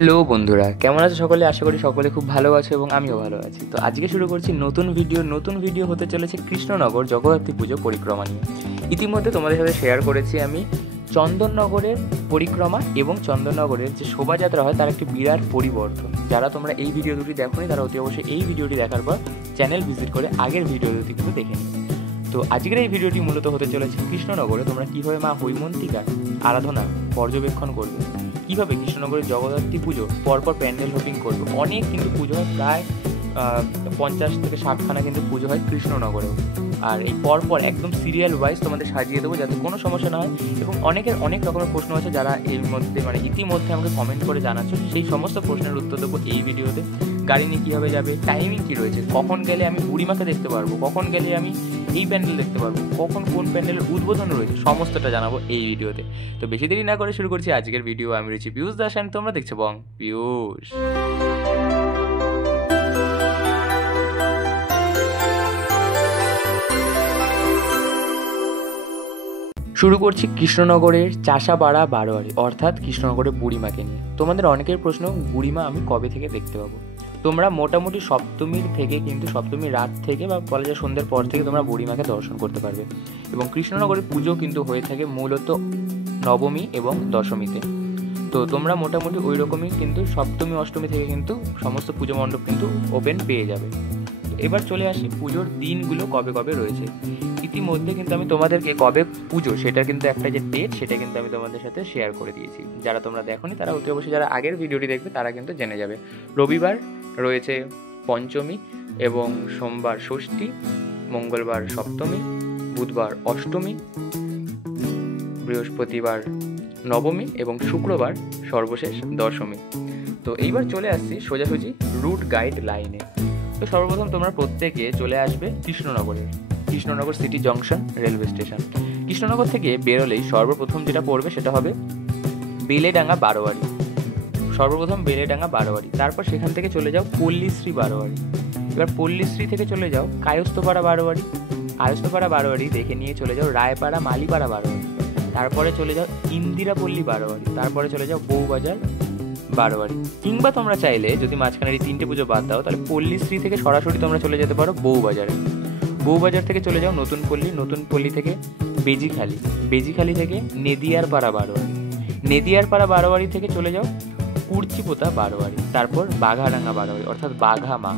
Hello বন্ধুরা, কেমন আছো সকলে? আশা করি সকলে খুব ভালো আছো এবং আমিও ভালো আছি। তো আজকে শুরু করছি নতুন ভিডিও হতে চলেছে কৃষ্ণনগর জগদ্ধাত্রী পুজো পরিক্রমা নিয়ে। ইতিমধ্যে তোমাদের সাথে শেয়ার করেছি আমি চন্দননগরের পরিক্রমা এবং চন্দননগরের যে শোভাযাত্রা হয় তার একটি বিরাট পরিবর্তন। যারা তোমরা এই ভিডিও দুটি দেখোনি তারা অতি অবশ্যই এই ভিডিওটি দেখার পর চ্যানেল ভিজিট করে আগের ভিডিও দুটি কিন্তু দেখে নিও। তো আজকের এই ভিডিওটি মূলত হতে চলেছে কৃষ্ণনগরে তোমরা কীভাবে মা হৈমন্তিকার আরাধনা পর্যবেক্ষণ করবে, কীভাবে কৃষ্ণনগরের জগদ্ধাত্রী পুজো পরপর প্যান্ডেল হোপিং করবে। অনেক কিন্তু পুজো হয়, প্রায় 50 থেকে 60খানা কিন্তু পুজো হয় কৃষ্ণনগরেও। আর এই পরপর একদম সিরিয়াল ওয়াইজ তোমাদের সাজিয়ে দেবো যাতে কোনো সমস্যা না হয়। এবং অনেকের অনেক রকমের প্রশ্ন আছে যারা এর মধ্যে ইতিমধ্যে আমাকে কমেন্ট করে জানাচ্ছ, সেই সমস্ত প্রশ্নের উত্তর দেবো এই ভিডিওতে। গাড়ি নিয়ে কীভাবে যাবে, টাইমিং কী রয়েছে, কখন গেলে আমি বুড়িমাকে দেখতে পারবো, কখন গেলে আমি এই প্যান্ডেল দেখতে পারবো, কখন কোন প্যান্ডেলের উদ্বোধন রয়েছে, সমস্তটা জানাবো এই ভিডিওতে। তো বেশি দেরি না করে শুরু করছি আজকের ভিডিও। আমি রয়েছি পিয়ুষ দাস অ্যান্ড তোমরা দেখছো বং পিয়ুষ। শুরু করছি কৃষ্ণনগরের চাষাপাড়া বারোয়ারি অর্থাৎ কৃষ্ণনগরের বুড়িমাকে নিয়ে। তোমাদের অনেকের প্রশ্ন, বুড়িমা আমি কবে থেকে দেখতে পাবো? তোমরা মোটামুটি সপ্তমীর থেকে, কিন্তু সপ্তমীর রাত থেকে বা বলা যায় সন্ধ্যের পর থেকে তোমরা বুড়িমাকে দর্শন করতে পারবে। এবং কৃষ্ণনগরের পুজো কিন্তু হয়ে থাকে মূলত নবমী এবং দশমীতে। তো তোমরা মোটামুটি ওই রকমই কিন্তু সপ্তমী অষ্টমী থেকে কিন্তু সমস্ত পুজো মণ্ডপ কিন্তু ওপেন পেয়ে যাবে। এবার চলে আসি পুজোর দিনগুলো কবে কবে রয়েছে। ইতিমধ্যে কিন্তু আমি তোমাদেরকে কবে পুজো সেটা কিন্তু একটা যে ডেট সেটা কিন্তু আমি তোমাদের সাথে শেয়ার করে দিয়েছি। যারা তোমরা দেখোনি তারা অতি অবশ্যই, যারা আগের ভিডিওটি দেখবে তারা কিন্তু জেনে যাবে। রবিবার রয়েছে পঞ্চমী এবং সোমবার ষষ্ঠী, মঙ্গলবার সপ্তমী, বুধবার অষ্টমী, বৃহস্পতিবার নবমী এবং শুক্রবার সর্বশেষ দশমী। তো এইবার চলে আসছি সোজাসুজি রুট গাইড লাইনে। তো সর্বপ্রথম তোমরা প্রত্যেকে চলে আসবে Krishnanagar city junction railway station. Krishnanagar থেকে বেরোলেই সর্বপ্রথম যেটা পড়বে সেটা হবে বেলেডাঙ্গা বারোয়ারি। তারপর সেখান থেকে চলে যাও পল্লীশ্রী বারোয়ারি। এবার পল্লীশ্রী থেকে চলে যাও কায়স্থপাড়া বারোয়ারি দেখে নিয়ে চলে যাও রায়পাড়া মালিপাড়া বারোয়ারি। তারপরে চলে যাও ইন্দিরাপল্লী বারোয়ারি। তারপরে চলে যাও বউবাজার বারোয়ারি। কিংবা তোমরা চাইলে যদি মাঝখানের এই তিনটে পুজো বাদ দাও তাহলে পল্লীশ্রী থেকে সরাসরি তোমরা চলে যেতে পারো বউবাজার থেকে চলে যাও নতুনপল্লী থেকে বেজিখালি থেকে নেদিয়ারপাড়া বারোয়ারি থেকে চলে যাও কুর্চিপোতা বারোয়ারি। তারপর বাঘাডাঙ্গা বারোয়ারি অর্থাৎ বাঘামা।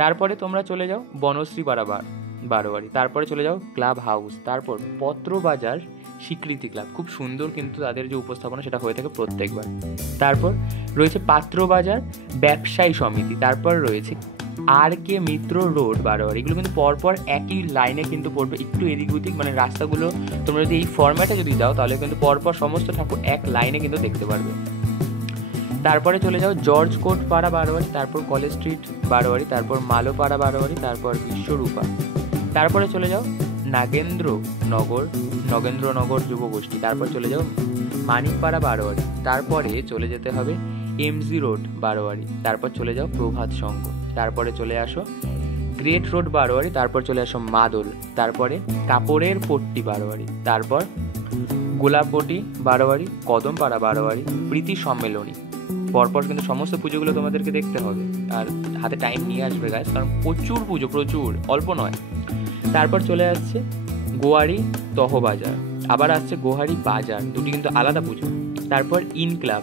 তারপরে তোমরা চলে যাও বনশ্রীপাড়া বারোয়ারি। তারপরে চলে যাও ক্লাব হাউস। তারপর পত্রবাজার স্বীকৃতি ক্লাব, খুব সুন্দর কিন্তু তাদের যে উপস্থাপনা সেটা হয়ে থাকে প্রত্যেকবার। তারপর রয়েছে পাত্রবাজার ব্যবসায়ী সমিতি। তারপর রয়েছে আর.কে. মিত্র রোড বারোয়ারি। এগুলো কিন্তু পরপর একই লাইনে কিন্তু পড়বে, একটু এদিক ওদিক রাস্তাগুলো তোমরা যদি এই ফরম্যাটে যদি যাও তাহলে কিন্তু পরপর সমস্ত ঠাকুর এক লাইনে কিন্তু দেখতে পারবে। তারপরে চলে যাও জর্জ কোট পাড়া বারোয়ারি, তারপর কলেজ স্ট্রিট বারোয়ারি, তারপর মালোপাড়া বারোয়ারি, তারপর বিশ্বরূপা। তারপরে চলে যাও নগেন্দ্রনগর যুবগোষ্ঠী। তারপর চলে যাও মানিকপাড়া বারোয়ারি। তারপরে চলে যেতে হবে এমজি রোড বারোয়ারি। তারপর চলে যাও প্রভাত সংঘ। তারপরে চলে আসো গ্রেট রোড বারোয়ারি। তারপর চলে আসো মাদল। তারপরে কাপড়ের পট্টি বারোয়ারি। তারপর গোলাপটি বারোয়ারি, কদমপাড়া বারোয়ারি, প্রীতি সম্মেলনী। পরপর কিন্তু সমস্ত পুজোগুলো তোমাদেরকে দেখতে হবে আর হাতে টাইম নিয়ে আসবে গাইস, কারণ প্রচুর পুজো, প্রচুর, অল্প নয়। তারপর চলে আসছে গোয়ারি তহবাজার, আবার আসছে গোহারি বাজার, দুটি কিন্তু আলাদা পুজো। তারপর ইনক্লাব।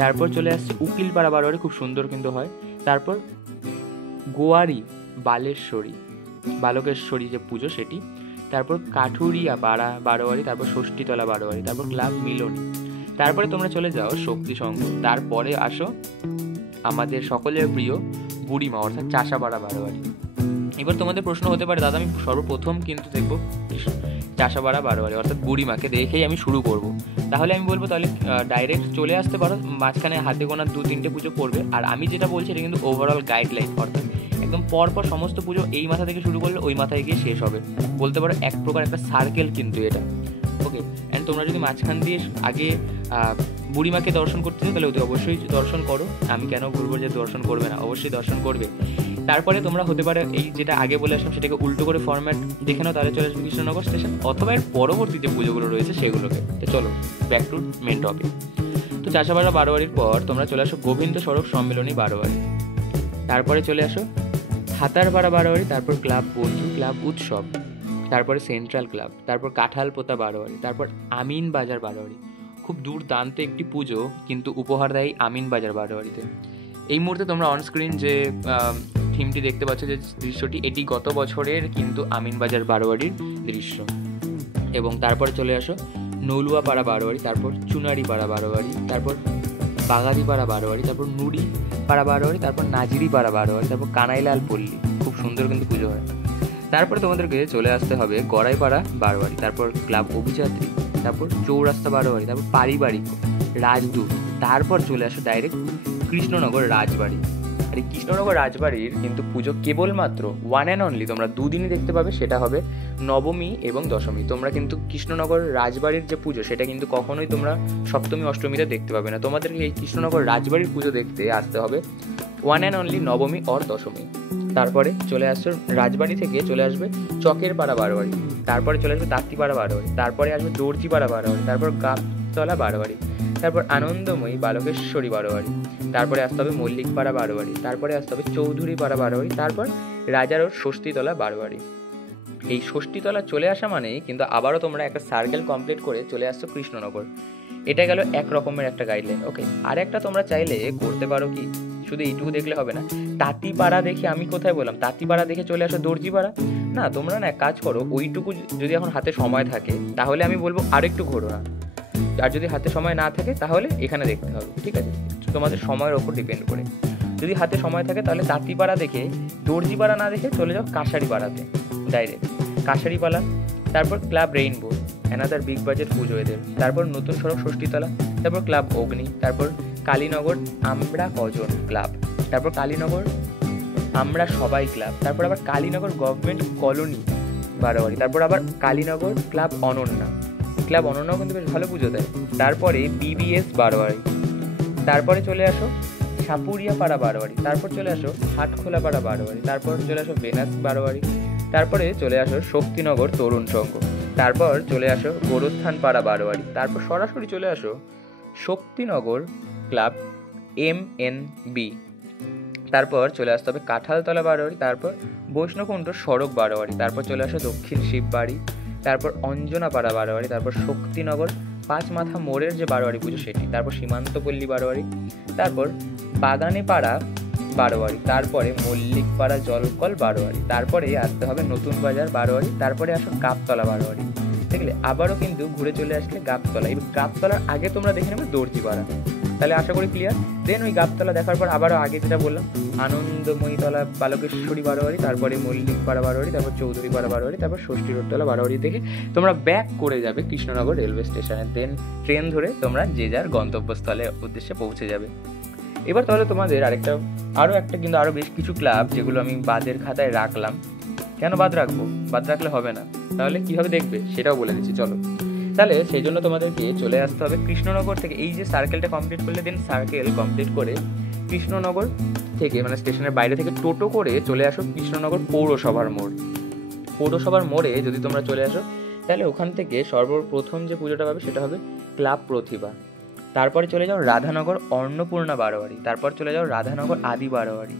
তারপর চলে আসছে উকিলপাড়া বারোয়ারি, খুব সুন্দর কিন্তু হয়। তারপর গোয়ারি বালকেশ্বরী যে পুজো সেটি। তারপর কাঠুরিয়া পাড়া বারোয়ারি, তারপর ষষ্ঠীতলা বারোয়ারি, তারপর ক্লাব মিলনী। তারপরে তোমরা চলে যাও শক্তি সংঘ। তারপরে আসো আমাদের সকলের প্রিয় বুড়িমা অর্থাৎ চাষাপাড়া বারোয়ারি। এবার তোমাদের প্রশ্ন হতে পারে, দাদা আমি সর্বপ্রথম কিন্তু দেখবো চাষাপাড়া বারোয়ারি অর্থাৎ বুড়িমাকে দেখেই আমি শুরু করব। তাহলে আমি বলবো তাহলে ডাইরেক্ট চলে আসতে পারো, মাঝখানে হাতে গোনা 2-3টে পুজো পড়বে। আর আমি যেটা বলছি এটা কিন্তু ওভারঅল গাইডলাইন, অর্থাৎ একদম পরপর সমস্ত পুজো এই মাথা থেকে শুরু করলে ওই মাথায় গিয়ে শেষ হবে, বলতে পারো এক প্রকার একটা সার্কেল কিন্তু এটা। ওকে, অ্যান্ড তোমরা যদি মাঝখান দিয়ে আগে বুড়িমাকে দর্শন করতে চাও তাহলে অবশ্যই দর্শন করো। আমি কেন বলবো যে দর্শন করবে না, অবশ্যই দর্শন করবে। তারপরে তোমরা হতে পারে এই যেটা আগে বলে আসলাম সেটাকে উল্টো করে ফরম্যাট দেখে নাও, তাহলে চলে আসবে কৃষ্ণনগর স্টেশন অথবা এর পরবর্তী যে পুজোগুলো রয়েছে সেগুলোকে। তো চলো ব্যাক টু মেন টপিক। তো চাষাপাড়া বারোয়ারির পর তোমরা চলে আসো গোবিন্দ সড়ক সম্মেলনী বারোয়ারি, তারপরে চলে আসো হাতারপাড়া বারোয়ারি, তারপর ক্লাব বন্ধু ক্লাব উৎসব, তারপরে সেন্ট্রাল ক্লাব, তারপর কাঁঠালপোতা বারোয়ারি, তারপর আমিন বাজার বারোয়ারি। খুব দুর্দান্ত একটি পুজো কিন্তু উপহার দেয় আমিন বাজার বারোয়ারিতে। এই মুহূর্তে তোমরা অনস্ক্রিন যে থিমটি দেখতে পাচ্ছ, যে দৃশ্যটি, এটি গত বছরের কিন্তু আমিন বাজার বারোয়ারির দৃশ্য। এবং তারপরে চলে আসো নলুয়াপাড়া বারোয়ারি, তারপর চুনারিপাড়া বারোয়ারি, তারপর বাগাদিপাড়া বারোয়ারি, তারপর নুড়িপাড়া বারোয়ারি, তারপর নাজিরিপাড়া বারোয়ারি, তারপর কানাইলাল পল্লী। খুব সুন্দর কিন্তু পুজো হয়। তারপরে তোমাদেরকে চলে আসতে হবে গড়াইপাড়া বারোয়ারি, তারপর ক্লাব অভিযাত্রী, তারপর চৌরাস্তা বারোয়ারি, তারপর পারিবারিক রাজদূত, তারপর চলে আসো ডাইরেক্ট কৃষ্ণনগর রাজবাড়ি। আর এই কৃষ্ণনগর রাজবাড়ির কিন্তু পুজো কেবলমাত্র ওয়ান অ্যান্ড অনলি তোমরা দুদিনই দেখতে পাবে, সেটা হবে নবমী এবং দশমী। তোমরা কিন্তু কৃষ্ণনগর রাজবাড়ির যে পুজো সেটা কিন্তু কখনোই তোমরা সপ্তমী অষ্টমীতে দেখতে পাবে না। তোমাদেরকে এই কৃষ্ণনগর রাজবাড়ির পুজো দেখতে আসতে হবে ওয়ান অ্যান্ড অনলি নবমী অর দশমী। তারপরে চলে আসছো রাজবাড়ি থেকে চলে আসবে চকের পাড়া বারোয়ারি, তারপরে চলে আসবে তাঁতিপাড়া বারোয়ারি, তারপরে আসবে দর্জিপাড়া বারোয়ারি, তারপর গাবতলা বারোয়ারি, তারপর আনন্দময়ী বালকেশ্বরী বারোয়ারি, তারপরে আসতে হবে মল্লিকপাড়া বারোয়ারি, তারপরে আসতে হবে চৌধুরীপাড়া বারোয়ারি, তারপর রাজা রোড ষষ্ঠীতলা বারোয়ারি। এই ষষ্ঠীতলা চলে আসা মানেই কিন্তু আবারও তোমরা একটা সার্কেল কমপ্লিট করে চলে আসছো কৃষ্ণনগর। এটা গেল এক রকমের একটা গাইডলাইন। ওকে, আর একটা তোমরা চাইলে করতে পারো কি, শুধু এইটুকু দেখলে হবে না। তাঁতিপাড়া দেখে, আমি কোথায় বললাম তাঁতিপাড়া দেখে চলে আসো দর্জিপাড়া, না, তোমরা না এক কাজ করো, ওইটুকু যদি এখন হাতে সময় থাকে তাহলে আমি বলবো আরেকটু ঘোরো না, আর যদি হাতে সময় না থাকে তাহলে এখানে দেখতে হবে, ঠিক আছে? তোমাদের সময়ের ওপর ডিপেন্ড করে। যদি হাতে সময় থাকে তাহলে তাঁতিপাড়া দেখে দর্জিপাড়া না দেখে চলে যাও কাশারিপাড়াতে ডাইরেক্ট, কাশারিপাড়া, তারপর club rainbow, another big budget পুজো এদের, তারপর নতুন সড়ক ষষ্ঠীতলা, তারপর ক্লাব অগ্নি, তারপর কালীনগর আমরা কজন ক্লাব, তারপর কালীনগর আমরা সবাই ক্লাব, তারপর আবার কালীনগর গভর্নমেন্ট কলোনি বারোয়ারি, তারপর আবার কালীনগর ক্লাব অনন্যা। ক্লাব অনন্যাও কিন্তু বেশ ভালো পুজো দেয়। তারপরে বিবিএস বারোয়ারি, তারপরে চলে আসো সাপুরিয়া পাড়া বারোয়ারি, তারপর চলে আসো হাটখোলা পাড়া বারোয়ারি, তারপর চলে আসো বেনাস বারোয়ারি, তারপরে চলে আসো শক্তিনগর তরুণ সংঘ, তারপর চলে আসো গোরস্থান পাড়া বারোয়ারি, তারপর সরাসরি চলে আসো শক্তিনগর ক্লাব MNB, তারপর চলে আসতে হবে কাঁঠালতলা বারোয়ারি, তারপর বৈষ্ণবকুণ্ড সড়ক বারোয়ারি, তারপর চলে আসো দক্ষিণ শিববাড়ি, তারপর অঞ্জনাপাড়া বারোয়ারি, তারপর শক্তিনগর পাঁচ মাথা মোড়ের যে বারোয়ারি পুজো সেটি, তারপর সীমান্তপল্লী বারোয়ারি, তারপর বাগানেপাড়া বারোয়ারি, তারপরে মল্লিকপাড়া জলকল বারোয়ারি, তারপরে আসতে হবে নতুন বাজার বারোয়ারি, তারপরে আসো গাবতলা বারোয়ারি। দেখলে আবারও কিন্তু ঘুরে চলে আসলে গাবতলা। এই গাবতলার আগে তোমরা দেখে নেবে দর্জিপাড়া। তাহলে আশা করি ক্লিয়ার। দেন ওই গাবতলা দেখার পর আবারও আগে যেটা বললাম আনন্দময়ীতলা বালকেশ্বরী বারোয়ারি, তারপরে মল্লিকপাড়া বারোয়ারি, তারপর চৌধুরীপাড়া বারোয়ারি, তারপর ষষ্ঠী রোডতলা বারোয়ারি থেকে তোমরা ব্যাক করে যাবে কৃষ্ণনগর রেলওয়ে স্টেশনে। দেন ট্রেন ধরে তোমরা যে যার গন্তব্যস্থলের উদ্দেশ্যে পৌঁছে যাবে। এবার তাহলে তোমাদের আরও একটা কিন্তু আরও বেশ কিছু ক্লাব যেগুলো আমি বাদের খাতায় রাখলাম। কেন বাদ রাখবো? বাদ রাখলে হবে না, তাহলে কীভাবে দেখবে সেটাও বলে দিচ্ছি। চলো তাহলে সেই জন্য তোমাদেরকে চলে আসতে হবে কৃষ্ণনগর থেকে। এই যে সার্কেলটা কমপ্লিট করলে দেন সার্কেল কমপ্লিট করে কৃষ্ণনগর থেকে মানে স্টেশনের বাইরে থেকে টোটো করে চলে আসো কৃষ্ণনগর পৌরসভার মোড়। পৌরসভার মোড়ে যদি তোমরা চলে আসো তাহলে ওখান থেকে সর্বপ্রথম যে পুজোটা পাবে সেটা হবে ক্লাব প্রতিভা। তারপরে চলে যাও রাধানগর অন্নপূর্ণা বারোয়ারি, তারপর চলে যাও রাধানগর আদি বারোয়ারি,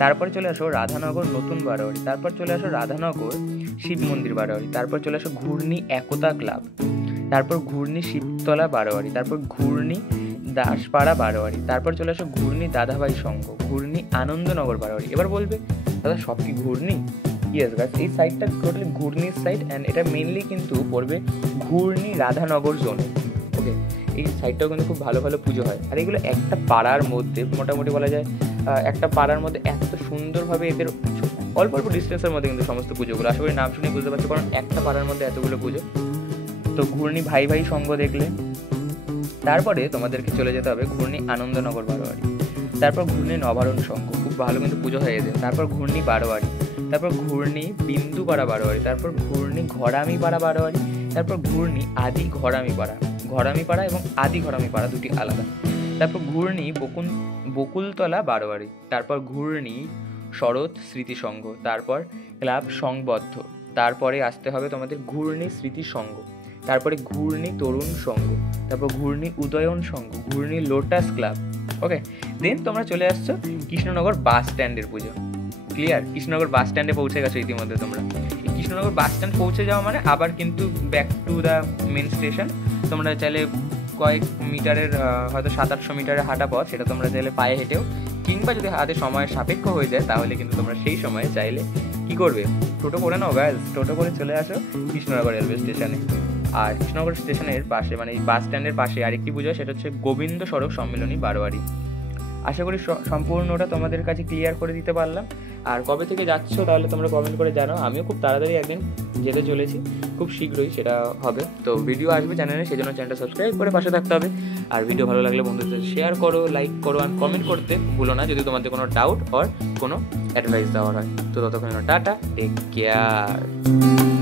তারপর চলে আসো রাধানগর নতুন বারোয়ারি, তারপর চলে আসো রাধানগর শিব মন্দির বারোয়ারি, তারপর চলে আসো ঘূর্ণি একতা ক্লাব, তারপর ঘূর্ণি শিবতলা বারোয়ারি, তারপর ঘূর্ণি দাসপাড়া বারোয়ারি, তারপর চলে আসো ঘূর্ণি দাদাভাই সংঘ, ঘূর্ণি আনন্দনগর বারোয়ারি। এবার বলবে দাদা সব কি ঘূর্ণি? ইয়েস গাইস, এই সাইডটা টোটালি ঘূর্ণির সাইড অ্যান্ড এটা মেনলি কিন্তু পড়বে ঘূর্ণি রাধানগর জোনে। ওকে, এই সাইডটাও কিন্তু খুব ভালো ভালো পুজো হয়। আর এগুলো একটা পাড়ার মধ্যে মোটামুটি বলা যায় একটা পাড়ার মধ্যে এত সুন্দরভাবে এদের অল্প অল্প ডিস্টেন্সের মধ্যে কিন্তু সমস্ত পুজোগুলো, আশা করি নাম শুনে বুঝতে পারছো, কারণ একটা পাড়ার মধ্যে এতগুলো পুজো। তো ঘূর্ণি ভাই ভাই সংঘ দেখলে, তারপরে তোমাদেরকে চলে যেতে হবে ঘূর্ণি আনন্দনগর বারোয়ারি, তারপর ঘূর্ণি নবারণ সংঘ, খুব ভালো কিন্তু পুজো হয়ে এদের, তারপর ঘূর্ণি বারোয়ারি, তারপর ঘূর্ণি বিন্দুপাড়া বারোয়ারি, তারপর ঘূর্ণি ঘরামিপাড়া বারোয়ারি, তারপর ঘূর্ণি আদি ঘরামিপাড়া। ঘরামিপাড়া এবং আদি ঘরামিপাড়া দুটি আলাদা। তারপর ঘূর্ণি বকুলতলা বারোয়ারি, তারপর ঘূর্ণি শরৎ স্মৃতি সংঘ, তারপর ক্লাব সংবদ্ধ, তারপরে আসতে হবে তোমাদের ঘূর্ণি স্মৃতি সংঘ, তারপরে ঘূর্ণি তরুণ সংঘ, তারপর ঘূর্ণি উদয়ন সংঘ, ঘূর্ণি লোটাস ক্লাব। ওকে, দেন তোমরা চলে আসছো কৃষ্ণনগর বাস স্ট্যান্ডের পুজো। ক্লিয়ার? কৃষ্ণনগর বাস স্ট্যান্ডে পৌঁছে গেছো ইতিমধ্যে তোমরা। এই কৃষ্ণনগর বাস স্ট্যান্ড পৌঁছে যাওয়া মানে আবার কিন্তু back to the main station. তোমরা চাইলে কয়েক মিটারের হয়তো 700-800 মিটারের হাঁটা পথ, সেটা তোমরা চাইলে পায়ে হেঁটেও, কিংবা যদি হাতে সময় সাপেক্ষ হয়ে যায় তাহলে কিন্তু তোমরা সেই সময়ে চাইলে কী করবে, টোটো করে নাও গাইজ, টোটো করে চলে আসো কৃষ্ণনগর রেলওয়ে স্টেশনে। আর কৃষ্ণনগর স্টেশনের পাশে মানে এই বাস স্ট্যান্ডের পাশে আরেকটি পুজো, সেটা হচ্ছে গোবিন্দ সড়ক সম্মিলনী বারোয়ারি। আশা করি সম্পূর্ণটা তোমাদের কাছে ক্লিয়ার করে দিতে পারলাম। আর কবে থেকে যাচ্ছ তাহলে তোমরা কমেন্ট করে জানাও। আমিও খুব তাড়াতাড়ি একদিন যেতে চলেছি, খুব শীঘ্রই সেটা হবে। তো ভিডিও আসবে চ্যানেলে, সেই জন্য চ্যানেলটা সাবস্ক্রাইব করে পাশে থাকতে হবে। আর ভিডিও ভালো লাগলে বন্ধুদের শেয়ার করো, লাইক করো, আর কমেন্ট করতে ভুলো না যদি তোমাদের কোনো ডাউট আর কোনো অ্যাডভাইস দেওয়ার হয়। তো ততক্ষণ টাটা, টেক কেয়ার।